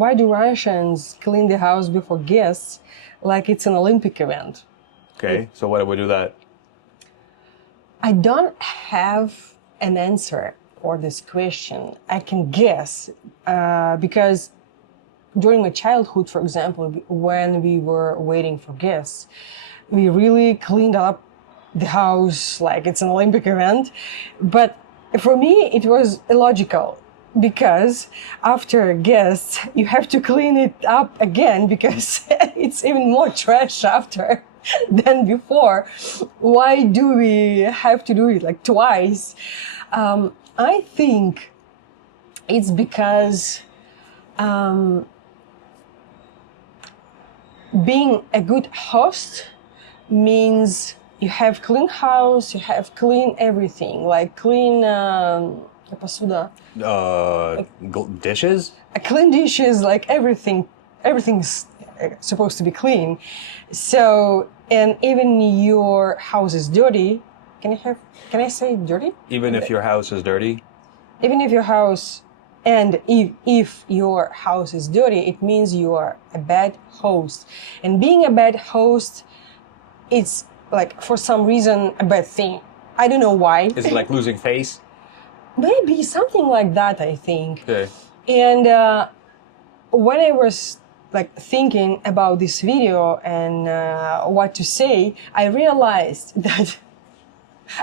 Why do Russians clean the house before guests like it's an Olympic event? Okay, so why do we do that? I don't have an answer for this question. I can guess because during my childhood, for example, when we were waiting for guests, we really cleaned up the house like it's an Olympic event. But for me, it was illogical because after guests, you have to clean it up again because it's even more trash after than before. Why do we have to do it like twice? I think it's because being a good host means you have clean house, you have clean everything, like clean посуда, Dishes? clean dishes, like everything's supposed to be clean. So, and even your house is dirty. Can I say dirty? Even if your house is dirty? Even if your house, and if your house is dirty, it means you are a bad host. And being a bad host, it's like for some reason a bad thing. I don't know why. Is it like losing face? Maybe something like that, I think. Okay. And when I was like thinking about this video and what to say, I realized that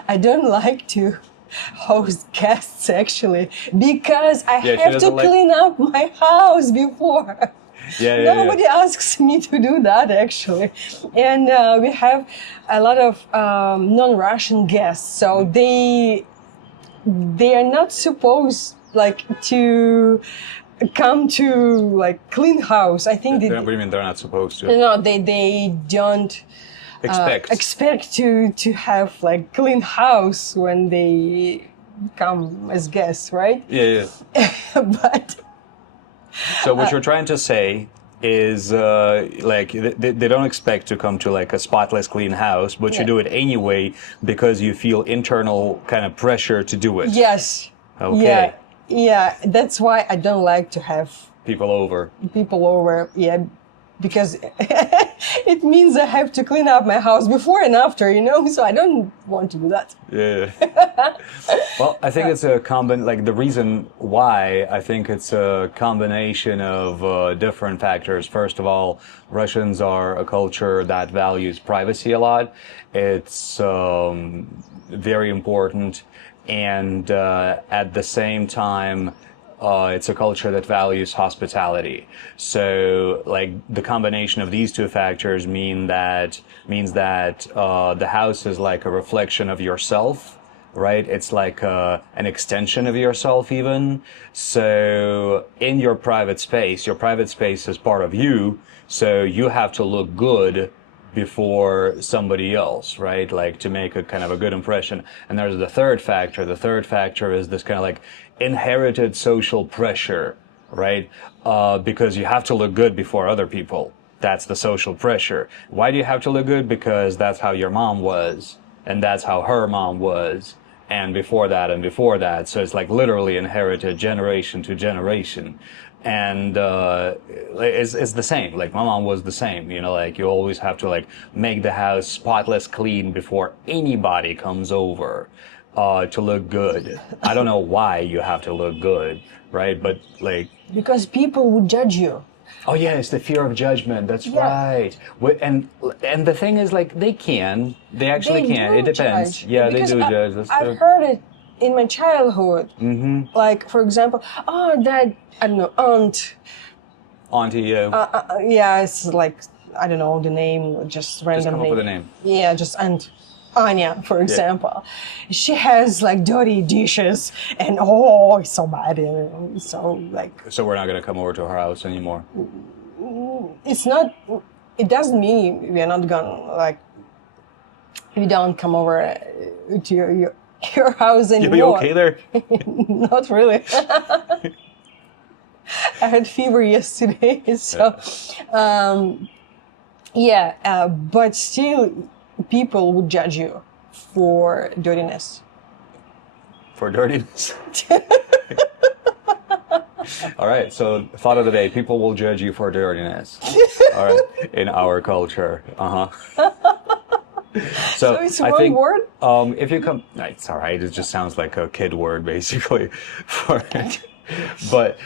I don't like to host guests actually because I have to clean up my house before. Nobody asks me to do that actually. And we have a lot of non-Russian guests, so they are not supposed like to come to like clean house. I think What do you mean they're not supposed to? No, they don't expect to have like clean house when they come as guests, right? Yeah. But so what you're trying to say is like they don't expect to come to like a spotless clean house, but you do it anyway because you feel internal kind of pressure to do it. Yes. Okay. Yeah, that's why I don't like to have people over. Yeah, because it means I have to clean up my house before and after, so I don't want to do that. Yeah. Well, I think it's a like the reason why I think it's a combination of different factors. First of all, Russians are a culture that values privacy a lot. It's very important. And at the same time, it's a culture that values hospitality. So, like, the combination of these two factors means that the house is like a reflection of yourself, right? It's like an extension of yourself, even. So, in your private space is part of you. So you have to look good before somebody else, right? Like to make a kind of a good impression. And there's the third factor. The third factor is this kind of like inherited social pressure, right? Because you have to look good before other people. That's the social pressure. Why do you have to look good? Because that's how your mom was, and that's how her mom was, and before that, and before that. So it's like literally inherited generation to generation. And it's the same. Like my mom was the same, like you always have to like make the house spotless clean before anybody comes over to look good. I don't know why you have to look good, right? But like because people would judge you. Oh yeah, it's the fear of judgment. That's right. And the thing is, like they actually can. It depends. Judge. Yeah, Because they do judge. That's true. I've heard it in my childhood. Mm-hmm. Like for example, that I don't know, Auntie, yeah. Yeah, it's like I don't know the name, just random Just come name. up with a name. Yeah, just Aunt Anya, for example. She has like dirty dishes, and it's so bad. So like. So we're not gonna come over to her house anymore. It's not. It doesn't mean we are not gonna like. We don't come over to your house anymore. You okay there? Not really. I had fever yesterday, so but still, people would judge you for dirtiness. For dirtiness. All right. So, thought of the day: people will judge you for dirtiness. All right, in our culture. Uh huh. So So it's I one think word? if you come, no, it's all right. It just sounds like a kid word, basically. For it. But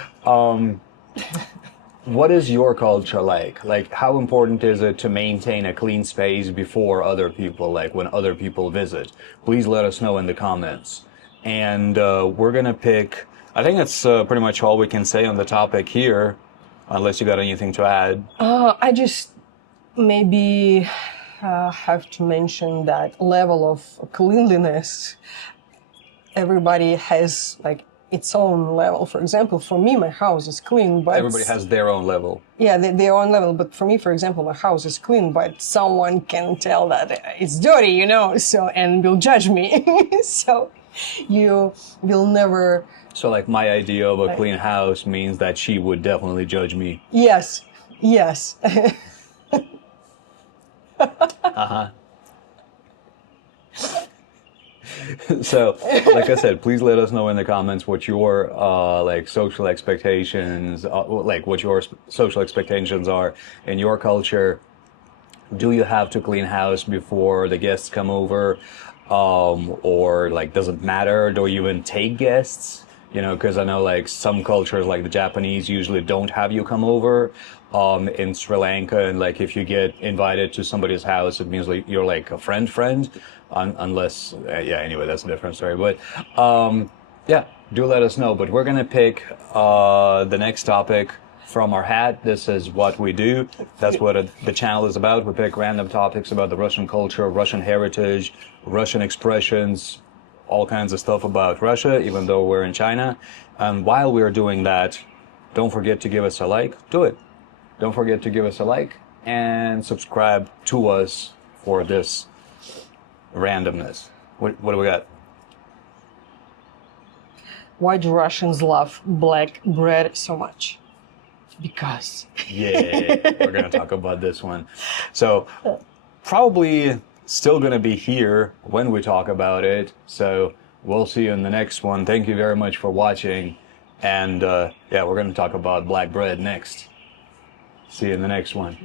what is your culture like? Like, how important is it to maintain a clean space before other people, like when other people visit? Please let us know in the comments. And we're gonna pick. I think that's pretty much all we can say on the topic here, unless you got anything to add. I just maybe have to mention that level of cleanliness. Everybody has like its own level. For example, for me, my house is clean, but Everybody has their own level. yeah, their own level. But for me, for example, my house is clean, but someone can tell that it's dirty, you know. So and will judge me. So you will never. So, like, my idea of a clean house means that she would definitely judge me. Yes, yes. So, like I said, please let us know in the comments what your like social expectations, like what your social expectations are in your culture. Do you have to clean house before the guests come over, or like does it matter? Do you even take guests? You know, because I know like some cultures, like the Japanese, usually don't have you come over. In Sri Lanka, and like if you get invited to somebody's house, it means like you're like a friend, unless yeah. Anyway, that's a different story. But yeah, do let us know. But we're gonna pick the next topic from our hat. This is what we do. That's what the channel is about. We pick random topics about the Russian culture, Russian heritage, Russian expressions, all kinds of stuff about Russia, even though we're in China. And while we're doing that, don't forget to give us a like. Do it. Don't forget to give us a like and subscribe to us for this randomness. What do we got? Why do Russians love black bread so much? Because. Yeah, we're going to talk about this one. So, probably still going to be here when we talk about it. So, we'll see you in the next one. Thank you very much for watching. And yeah, we're going to talk about black bread next. See you in the next one.